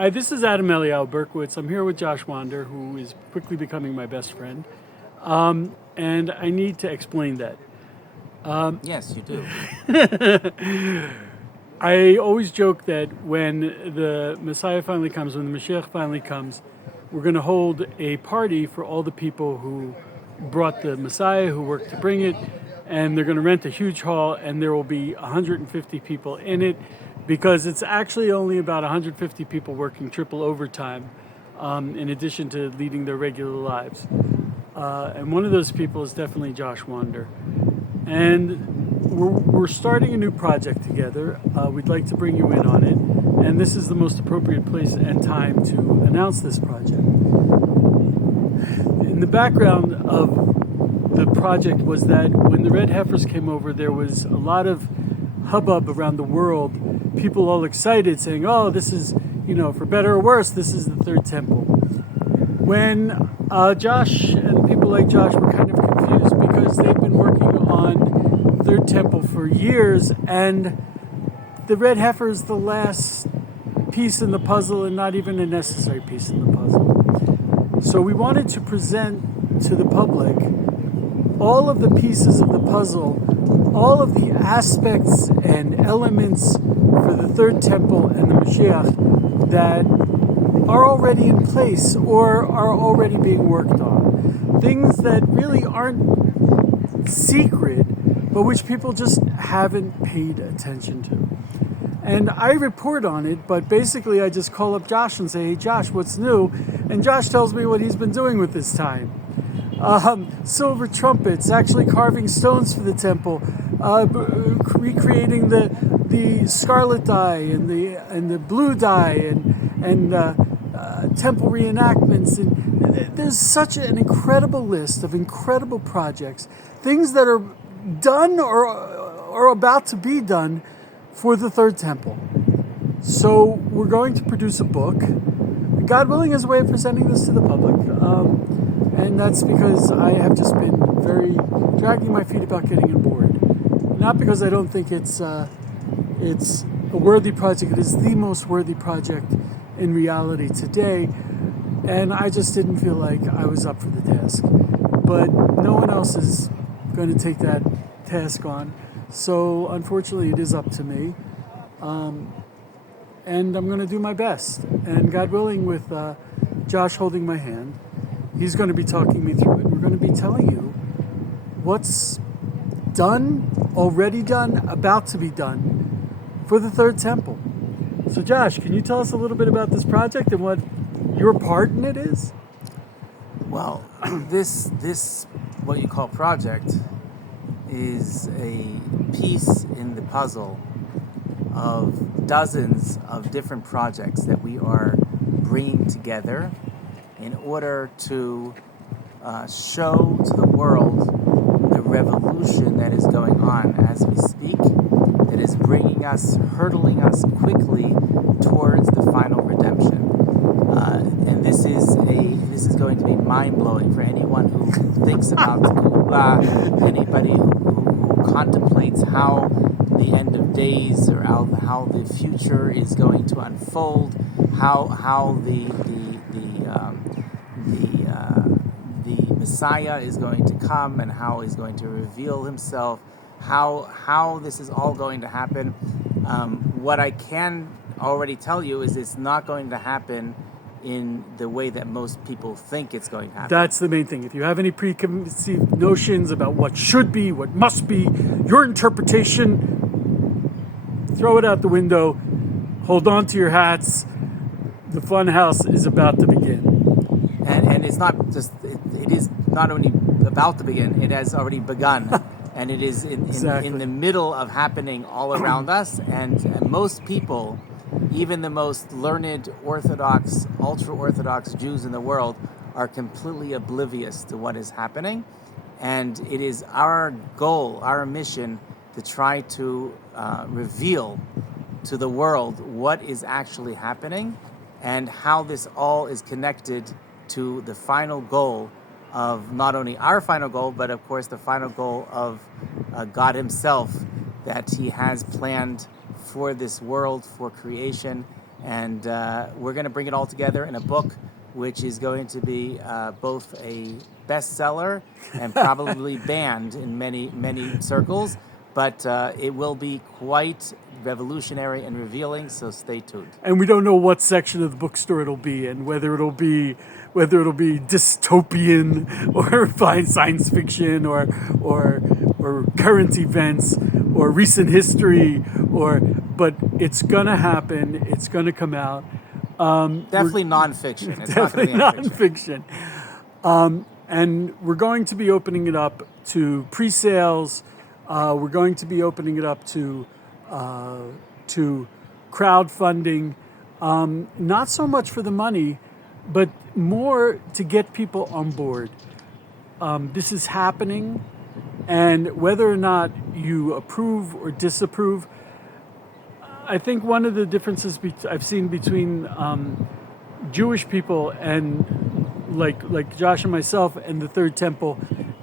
Hi, this is Adam Eliyahu Berkowitz. I'm here with Josh Wander, who is quickly becoming my best friend. And I need to explain that. Yes, you do. I always joke that when the Messiah finally comes, when the Mashiach finally comes, we're going to hold a party for all the people who brought the Messiah, who worked to bring it, and they're going to rent a huge hall, and there will be 150 people in it, because it's actually only about 150 people working triple overtime, in addition to leading their regular lives. And one of those people is definitely Josh Wander. And we're starting a new project together. We'd like to bring you in on it, and this is the most appropriate place and time to announce this project. In the background of the project was that when the Red Heifers came over, there was a lot of hubbub around the world, people all excited saying, oh, this is, for better or worse, this is the third temple. When Josh and people like Josh were kind of confused because they've been working on third temple for years, and the Red Heifer is the last piece in the puzzle and not even a necessary piece in the puzzle. So we wanted to present to the public all of the pieces of the puzzle, all of the aspects and elements for the third temple and the Mashiach that are already in place or are already being worked on. Things that really aren't secret, but which people just haven't paid attention to. And I report on it, but basically I just call up Josh and say, hey Josh, what's new? And Josh tells me what he's been doing with his time. Silver trumpets, actually carving stones for the temple, recreating the scarlet dye and the blue dye and temple reenactments. And there's such an incredible list of incredible projects, things that are done or about to be done for the third temple. So we're going to produce a book. God willing is a way of presenting this to the public. And that's because I have just been very dragging my feet about getting on board. Not because I don't think it's a worthy project. It is the most worthy project in reality today. And I just didn't feel like I was up for the task. But no one else is going to take that task on. So unfortunately, it is up to me. And I'm going to do my best. And God willing, with Josh holding my hand, he's going to be talking me through it. We're going to be telling you what's done, already done, about to be done for the third temple. So Josh, can you tell us a little bit about this project and what your part in it is? Well, this what you call project is a piece in the puzzle of dozens of different projects that we are bringing together in order to show to the world the revolution that is going on as we speak, that is hurtling us quickly towards the final redemption. And this is going to be mind-blowing for anyone who thinks about Geula, anybody who contemplates how the end of days or how the future is going to unfold, how the Messiah is going to come and how he's going to reveal himself, how this is all going to happen. What I can already tell you is it's not going to happen in the way that most people think it's going to happen. That's the main thing. If you have any preconceived notions about what should be, what must be, your interpretation, throw it out the window. Hold on to your hats. The fun house is about to begin. And it's not just, it is not only about to begin, it has already begun. And it is in the middle of happening all around us. And most people, even the most learned Orthodox, ultra-Orthodox Jews in the world, are completely oblivious to what is happening. And it is our goal, our mission, to try to reveal to the world what is actually happening and how this all is connected to the final goal of not only our final goal, but of course the final goal of God himself that he has planned for this world, for creation, And we're going to bring it all together in a book, which is going to be both a bestseller and probably banned in many circles. But it will be quite revolutionary and revealing, so stay tuned. And we don't know what section of the bookstore it'll be in, whether it'll be dystopian or science fiction or current events or recent history, but it's gonna happen. It's gonna come out. Definitely nonfiction. It's Definitely not going to be nonfiction. And we're going to be opening it up to pre-sales. We're going to be opening it up to crowdfunding, not so much for the money, but more to get people on board. This is happening, and whether or not you approve or disapprove, I think one of the differences I've seen between Jewish people and like Josh and myself and the Third Temple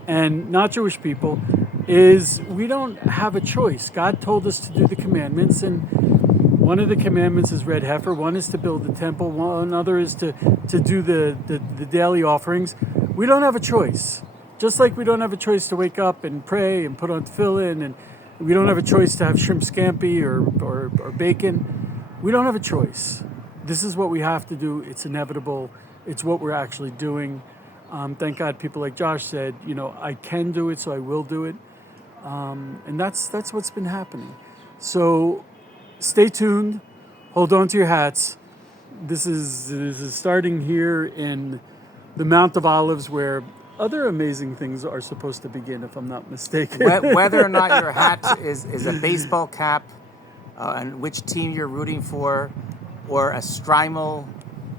and not Jewish people is we don't have a choice. God told us to do the commandments, and one of the commandments is red heifer, one is to build the temple, one other is to do the daily offerings. We don't have a choice. Just like we don't have a choice to wake up and pray and put on tefillin, and we don't have a choice to have shrimp scampi or bacon. We don't have a choice. This is what we have to do. It's inevitable. It's what we're actually doing. Thank God people like Josh said, I can do it, so I will do it. And that's what's been happening. So stay tuned. Hold on to your hats. This is starting here in the Mount of Olives, where other amazing things are supposed to begin, if I'm not mistaken. Whether or not your hat is a baseball cap, and which team you're rooting for, or a strimal,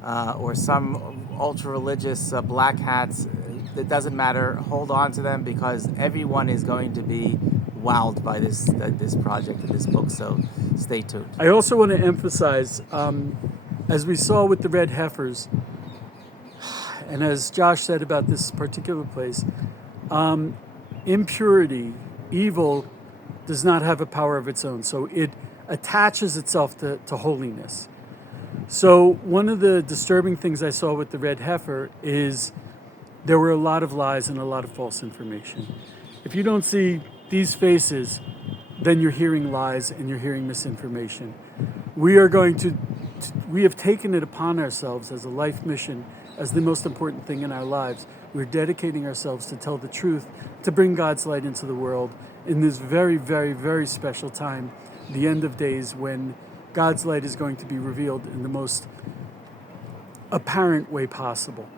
or some ultra-religious black hats, it doesn't matter. Hold on to them, because everyone is going to be wowed by this project and this book, so stay tuned. I also want to emphasize, as we saw with the red heifers, and as Josh said about this particular place, impurity, evil, does not have a power of its own. So it attaches itself to holiness. So one of the disturbing things I saw with the red heifer is there were a lot of lies and a lot of false information. If you don't see these faces, then you're hearing lies and you're hearing misinformation. We have taken it upon ourselves as a life mission, as the most important thing in our lives. We're dedicating ourselves to tell the truth, to bring God's light into the world in this very, very, very special time, the end of days, when God's light is going to be revealed in the most apparent way possible.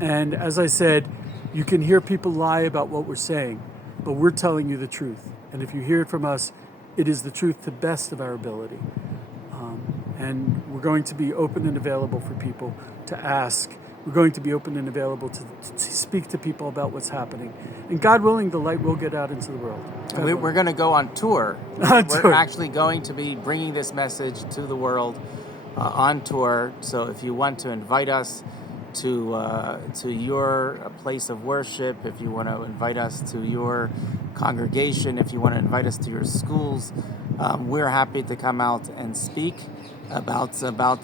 And as I said, you can hear people lie about what we're saying, but we're telling you the truth. And if you hear it from us, it is the truth to the best of our ability. And we're going to be open and available for people to ask. We're going to be open and available to speak to people about what's happening. And God willing, the light will get out into the world. We're going to go on tour. We're actually going to be bringing this message to the world on tour. So if you want to invite us to your place of worship, if you want to invite us to your congregation, if you want to invite us to your schools, we're happy to come out and speak about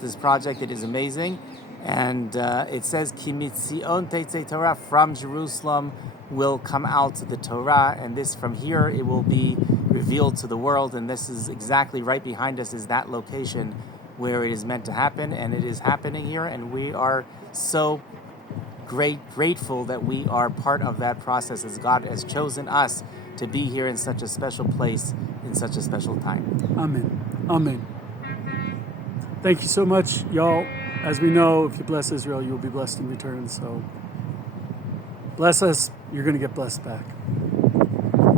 this project. It is amazing. And it says, Ki mitzion tetzei Torah, from Jerusalem will come out the Torah, and this from here it will be revealed to the world. And this is exactly right behind us is that location where it is meant to happen, and it is happening here, and we are so grateful that we are part of that process, as God has chosen us to be here in such a special place, in such a special time. Amen. Amen. Thank you so much, y'all. As we know, if you bless Israel, you'll be blessed in return. So bless us, you're going to get blessed back.